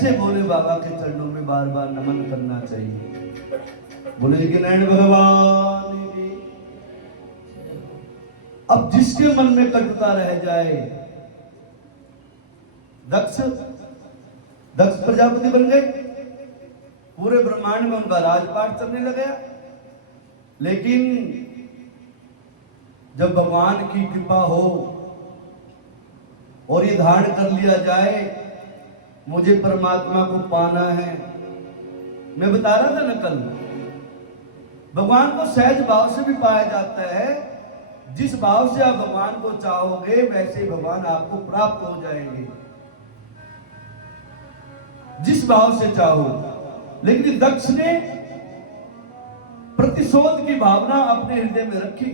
कैसे भोले बाबा के चरणों में बार बार नमन करना चाहिए। बोले कि नारायण भगवान की। अब जिसके मन में कटुता रह जाए, दक्ष प्रजापति बन गए, पूरे ब्रह्मांड में उनका राजपाट चलने लग गया। लेकिन जब भगवान की कृपा हो और ये धारण कर लिया जाए मुझे परमात्मा को पाना है। मैं बता रहा था ना कल, भगवान को सहज भाव से भी पाया जाता है। जिस भाव से आप भगवान को चाहोगे वैसे भगवान आपको प्राप्त हो जाएंगे, जिस भाव से चाहो। लेकिन दक्ष ने प्रतिशोध की भावना अपने हृदय में रखी।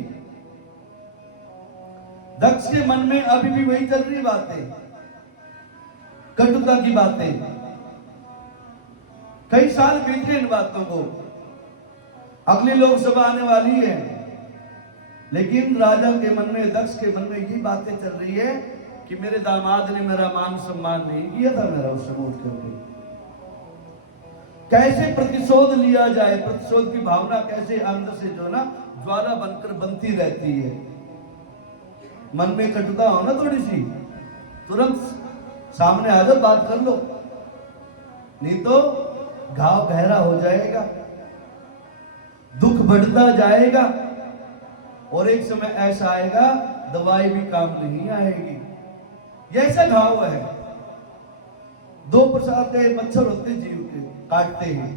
दक्ष के मन में अभी भी वही चल रही बातें, कटुता की बातें। कई साल बीत गए इन बातों को, अगली लोकसभा आने वाली है, लेकिन राजा के मन में, दक्ष के मन में यही बातें चल रही है कि मेरे दामाद ने मेरा मान सम्मान नहीं किया था, मेरा उस समय उठ करके कैसे प्रतिशोध लिया जाए। प्रतिशोध की भावना कैसे अंदर से जो ना ज्वाला बनकर बनती रहती है। मन में कटुता हो ना थोड़ी सी, तुरंत सामने आ जाओ, बात कर लो, नहीं तो घाव गहरा हो जाएगा, दुख बढ़ता जाएगा और एक समय ऐसा आएगा दवाई भी काम नहीं आएगी। ये ऐसा घाव है। दो प्रकार के मच्छर होते जीव के, काटते हैं।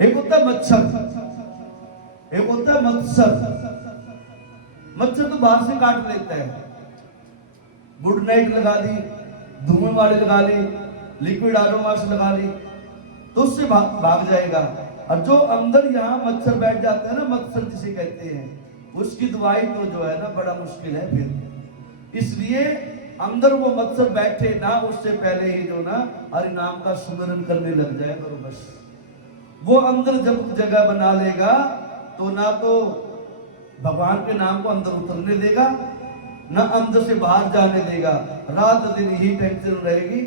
एक होता है मच्छर, एक होता है मत्सर। मच्छर तो बाहर से काट लेता है, गुड नाइट लगा दी, धुएं वाली लगा ली, लिक्विड आरोमास लगा ली, तो उससे भाग जाएगा। और जो अंदर यहाँ मच्छर बैठ जाता है ना, मत्सर जिसे कहते हैं, उसकी दवाई तो जो है ना बड़ा मुश्किल है फिर। इसलिए अंदर वो मत्सर बैठे ना, उससे पहले ही जो ना हरि नाम का सुमिरन करने लग जाए करो बस। वो अंदर जब जगह बना लेगा तो ना तो भगवान के नाम को अंदर उतरने देगा, ना अंदर से बाहर जाने देगा। रात दिन ही टेंशन रहेगी,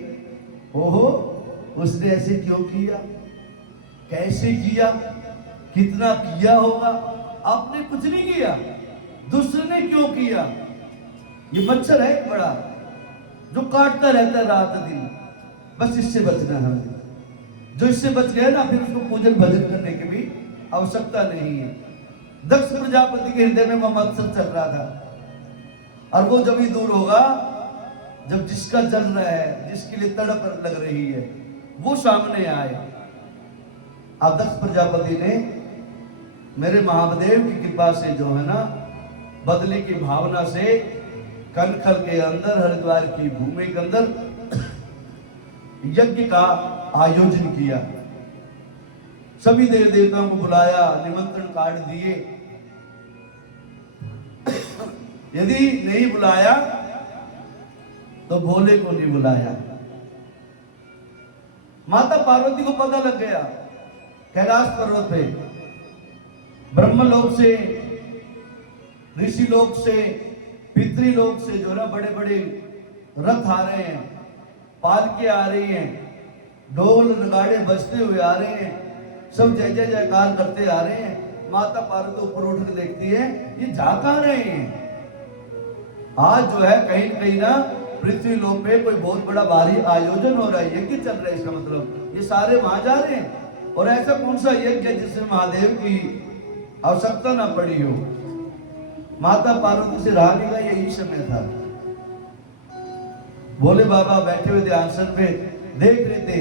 ओहो उसने ऐसे क्यों किया, कैसे किया, कितना किया होगा। आपने कुछ नहीं किया, दूसरे ने क्यों किया। ये मच्छर है एक बड़ा, जो काटता रहता है रात दिन। बस इससे बचना है हमें। जो इससे बच गया ना, फिर उसको पूजन भजन करने की भी आवश्यकता नहीं है। दक्ष प्रजापति के हृदय में वह मत्सर चल रहा था, और वो जब ही दूर होगा जब जिसका जल रहा है, जिसके लिए तड़प लग रही है, वो सामने आए। अब दक्ष प्रजापति ने मेरे महादेव की कृपा से जो है ना, बदले की भावना से कनखल के अंदर, हरिद्वार की भूमि के अंदर यज्ञ का आयोजन किया। सभी देव देवताओं को बुलाया, निमंत्रण कार्ड दिए। यदि नहीं बुलाया तो भोले को नहीं बुलाया। माता पार्वती को पता लग गया, कैलाश पर्वत पे ब्रह्मलोक से, ऋषि लोक से, पितृलोक से जो ना बड़े बड़े रथ आ रहे हैं, पालके आ रही हैं, ढोल नगाड़े बजते हुए आ रहे हैं, सब जय जय जयकार करते आ रहे हैं। माता पार्वती ऊपर उठ कर देखती है, ये जा कहां रहे हैं। आज जो है कहीं न कहीं ना पृथ्वी लोक पे कोई बहुत बड़ा भारी आयोजन हो रहा है, यज्ञ चल रहा है। इसका मतलब ये सारे वहां जा रहे हैं। और ऐसा कौन सा यज्ञ है जिसमें महादेव की आवश्यकता ना पड़ी हो। माता पार्वती से रहा नहीं गया, यही समय था। भोले बाबा बैठे हुए थे आसन पे, देख रहे थे।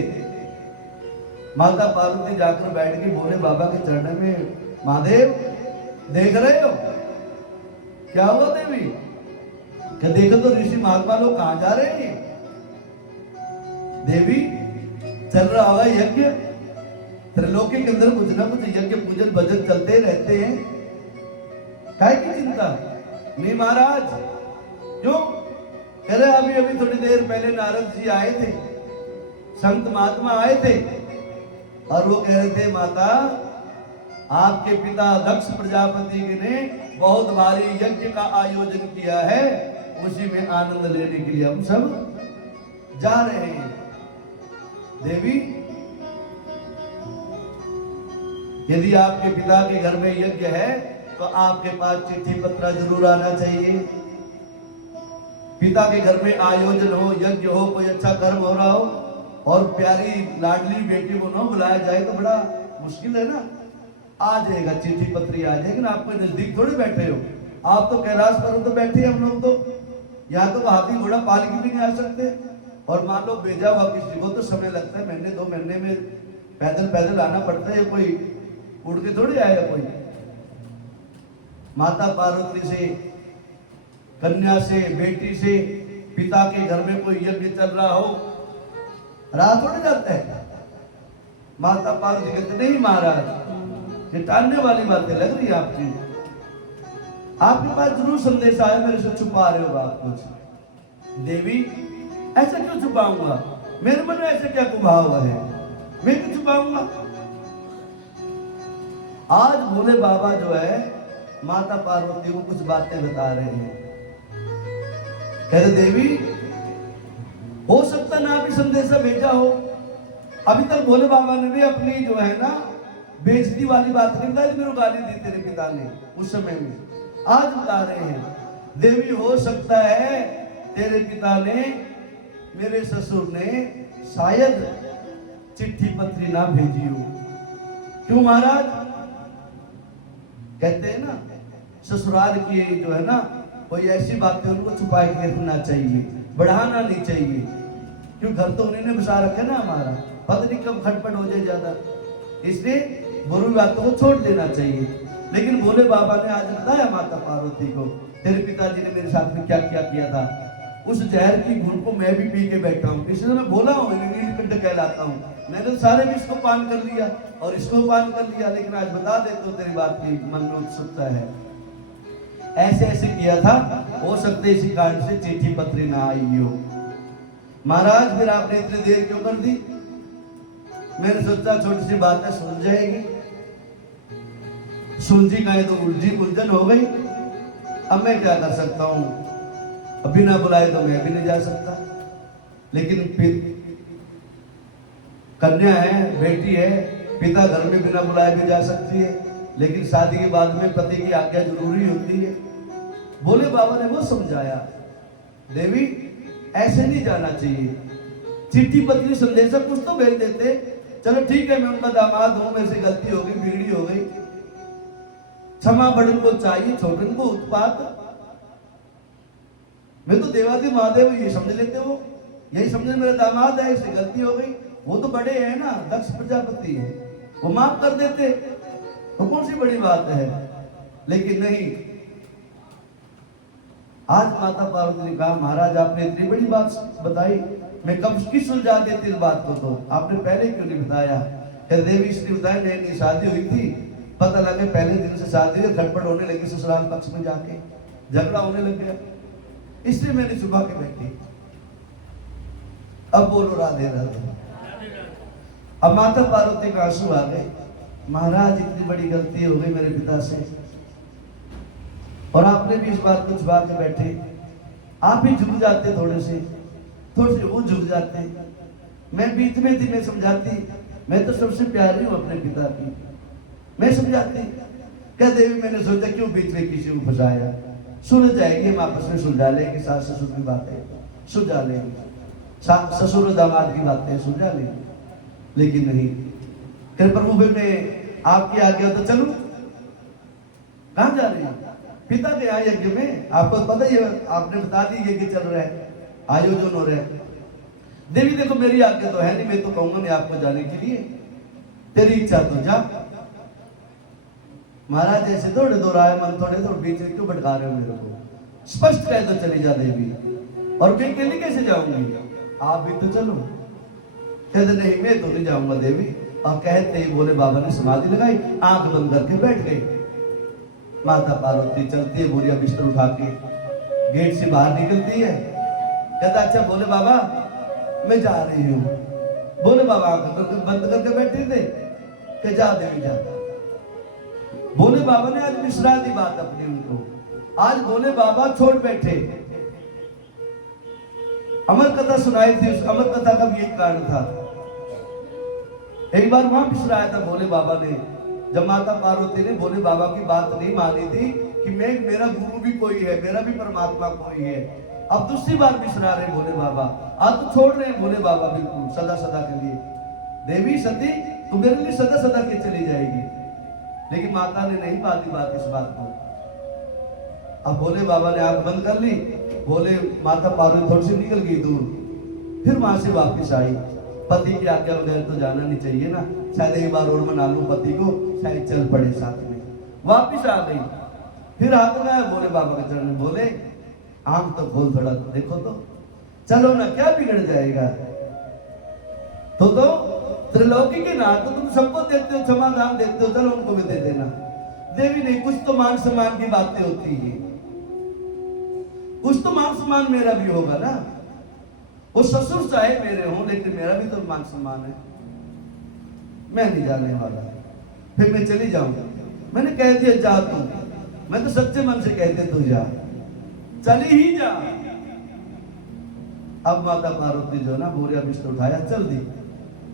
माता पार्वती जाकर बैठ के भोले बाबा के चरण में, महादेव देख रहे हो क्या हुआ देवी। क्या देखो तो ऋषि महात्मा लोग कहां जा रहे हैं। देवी चल रहा होगा यज्ञ, त्रिलोकी के अंदर कुछ ना कुछ यज्ञ पूजन भजन चलते रहते हैं, काय की चिंता। नहीं महाराज, क्यों कह रहे, अभी अभी थोड़ी देर पहले नारद जी आए थे, संत महात्मा आए थे, और वो कह रहे थे माता आपके पिता दक्ष प्रजापति ने बहुत भारी यज्ञ का आयोजन किया है, उसी में आनंद लेने के लिए हम सब जा रहे हैं। देवी यदि आपके पिता के घर में यज्ञ है तो आपके पास चिट्ठी पत्र जरूर आना चाहिए। पिता के घर में आयोजन हो, यज्ञ हो, कोई अच्छा कर्म हो रहा हो और प्यारी लाडली बेटी को ना बुलाया जाए तो बड़ा मुश्किल है ना। आ जाएगा, चिट्ठी पत्री आ जाएगी ना। आप कोई नजदीक थोड़ी बैठे हो, आप तो कैलाश पर्वत तो बैठे हैं, हम लोग तो यहाँ तो हाथी घोड़ा पालकी भी नहीं आ सकते। और मान लो भेजा हुआ किसी को तो समय लगता है, महीने 2 महीने में पैदल पैदल आना पड़ता है, कोई उड़ के थोड़ी आएगा कोई। माता पार्वती से, कन्या से, बेटी से, पिता के घर में कोई यज्ञ चल रहा हो, रात थोड़ी जाता है। माता पार्वती कहते नहीं महाराज, ये टालने वाली बातें लग रही है आपकी। आपके पास जरूर संदेश आया, मेरे से छुपा रहे हो आप कुछ। देवी ऐसा क्यों छुपाऊंगा, मेरे मन में ऐसा क्या कुभाव है, मैं क्यों छुपाऊंगा। आज भोले बाबा जो है माता पार्वती को कुछ बातें बता रहे हैं। कहते देवी हो सकता ना भी संदेशा भेजा हो। अभी तक भोले बाबा ने भी अपनी जो है ना बेइज्जती वाली बात नहीं बताई, मेरे गाली दी तेरे पिता ने उस समय में। आज बता रहे हैं देवी हो सकता है तेरे पिता ने, मेरे ससुर ने शायद चिट्ठी पत्री ना भेजी हो। क्यों महाराज, कहते हैं ना ससुराल की जो है ना कोई ऐसी बातें उनको छुपा के रखना चाहिए, बढ़ाना नहीं चाहिए। क्यों, घर तो उन्हीं ने बसा रखा ना हमारा, पता नहीं कब खटपट हो जाए ज्यादा, इसलिए बुरी बातों को छोड़ देना चाहिए। लेकिन भोले बाबा ने आज बताया माता पार्वती को, तेरे पिताजी ने मेरे साथ में क्या क्या किया था। उस जहर की घूंट को मैं भी पी के बैठा हूँ, इसलिए मैं बोला हूँ नीलकंठ कहलाता हूँ। मैंने तो सारे भी इसको पान कर लिया और इसको पान कर लिया, लेकिन आज बता दे तो तेरी बात की मन में उत्सुकता है। ऐसे ऐसे किया था, हो सकते इसी कारण से चिट्ठी पत्री ना आई हो। महाराज फिर आपने इतनी देर क्यों कर दी। मैंने सोचा छोटी सी बात है, सुलझ जाएगी। सुलझी कहे तो उलझन हो गई। अब मैं क्या कर सकता हूँ, अभी ना बुलाए तो मैं भी नहीं जा सकता। लेकिन फिर कन्या है, बेटी है, पिता घर में बिना बुलाए भी जा सकती है, लेकिन शादी के बाद में पति की आज्ञा जरूरी होती है। भोले बाबा ने वो समझाया, देवी ऐसे नहीं जाना चाहिए। चिट्ठी पत्री संदेशा कुछ तो भेज देते, चलो ठीक है मैं उनका दामाद हूं, मेरे से गलती हो गई, बिगड़ी हो गई, क्षमा बड़न को चाहिए, छोटन को उत्पात। मैं तो देवादी महादेव ये समझ लेते हो, यही समझे मेरा दामाद है, इससे गलती हो गई। वो तो बड़े हैं ना, दक्ष प्रजापति है, वो माफ कर देते, तो कौन सी बड़ी बात है। लेकिन नहीं, आज माता पार्वती ने कहा महाराज आपने इतनी बड़ी बात बताई, मैं कब की सुलझा देती इस बात को, तो आपने पहले क्यों नहीं बताया। देवी इसलिए बताया, नई शादी हुई थी, पता लगे पहले दिन से शादी हुई, खटपट होने लगी ससुराल पक्ष में जाके, झगड़ा होने लग गया, इसलिए मैंने छुपा के बैठी। अब बोलो राधे राधे। अब माता पार्वती का आंसू आ गए, महाराज इतनी बड़ी गलती हो गई मेरे पिता से, और आपने भी इस बात को छुपा के बैठे। आप भी झुक जाते, थोड़े से वो झुक जाते, मैं बीच में थी, मैं समझाती, मैं तो सबसे प्यारी हूं अपने पिता की, मैं समझाती। क्या देवी मैंने सोचा क्यों बीच में किसी को फंसाया, सुलझ जाएगी, हम आपस में सुलझा लेंगे, सास ससुर की बातें सुलझा लेंगे, ससुर दामाद की बातें सुलझा लेंगे। लेकिन नहीं, फिर प्रभु मैं आपकी आज्ञा तो चलूं। कहां जा रहे हैं, पिता के यहाँ यज्ञ में, आपको पता ही है, आपने बता दी यज्ञ चल रहा है, आयोजन हो रहा है। देवी देखो मेरी आज्ञा तो है नहीं, मैं तो कहूंगा नहीं आपको जाने के लिए, तेरी इच्छा तो जा। महाराज ऐसे थोड़े दो राय मन थोड़े थोड़े बीच में क्यों भटका रहे हो मेरे को, स्पष्ट कह दो चली जा देवी। और मैं अकेले कैसे जाऊंगी, आप भी तो चलो। कहते नहीं मैं तो नहीं जाऊंगा देवी। और कहते ही भोले बाबा ने समाधि लगाई, आंख बंद करके बैठ गए। माता पार्वती चलती है, बोरिया बिस्तर उठा के गेट से बाहर निकलती है। कहता अच्छा भोले बाबा मैं जा रही हूँ। भोले बाबा आंख बंद करके बैठे थे कि जा देवी जा। भोले बाबा ने आज विसरा दी बात अपनी उनको। आज भोले बाबा छोड़ बैठे। अमर कथा सुनाई थी, उस अमर कथा का भी एक कारण था। एक बार वहां बिसराया था भोले बाबा ने, जब माता पार्वती ने भोले बाबा की बात नहीं मानी थी कि मेरा गुरु भी कोई है, मेरा भी परमात्मा कोई है। अब दूसरी बार बिसरा रहे भोले बाबा, आज तो छोड़ रहे हैं भोले बाबा बिल्कुल सदा सदा के लिए। देवी सती तू मेरे लिए सदा सदा के चली जाएगी, लेकिन माता ने नहीं पाती बात इस बात को। अब भोले बाबा ने आंख बंद कर ली, भोले माता पार्वती थोड़ी सी निकल गई दूर, फिर वहां से वापस आई। पति की आज्ञा बगैर तो जाना नहीं चाहिए ना, शायद एक बार और मना लूं पति को, शायद चल पड़े साथ में। वापिस आ गई, फिर हाथ लगाया भोले बाबा के चरण में, बोले आंख तो खोल थोड़ा देखो तो, चलो ना क्या बिगड़ जाएगा। तो त्रिलोकी के नाथ तो तुम सबको देते हो, क्षमादान देते हो, चलो उनको भी दे देना। देवी नहीं, कुछ तो मान सम्मान की बातें होती है, कुछ तो मान सम्मान मेरा भी होगा ना। वो ससुर चाहे मेरे हों, लेकिन मेरा भी तो मान सम्मान है, मैं नहीं जाने वाला। फिर मैं चली जाऊंगा, मैंने कह दिया जा तू, मैं तो सच्चे मन से कहते तू जा, चली ही जा। अब माता पार्वती जो ना बोरिया बिस्तर उठाया, चल दी।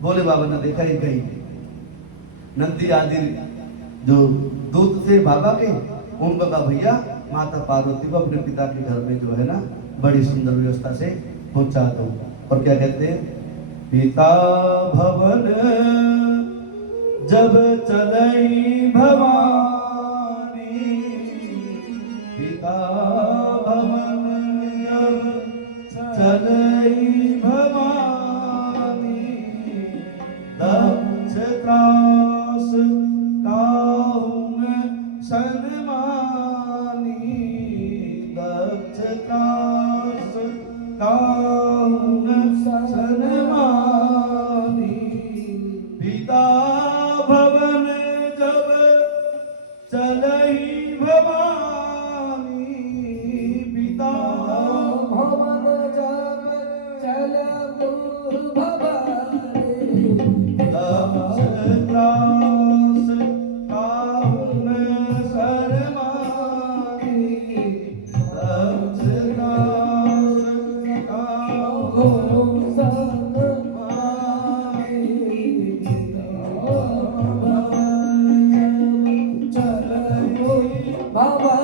भोले बाबा ने देखा ही गई। नंदी आदि जो दूत थे बाबा के, उनको कहा भैया माता पार्वती को अपने पिता के घर में जो है ना बड़ी सुंदर व्यवस्था से पहुंचा दो। और क्या कहते हैं, पिता भवन जब चलई भवानी, पिता भवन जब चलई भवानी, दक्ष त्रास काहुन सन्मानी, दक्ष त्रास काहुन सन्मानी, पिता भवन जब चलई भवानी, पिता भवन जब चलऊ भवानी, दक्ष त्रास काहुन शर्मानी, दक्ष त्रास काहुन भवानी,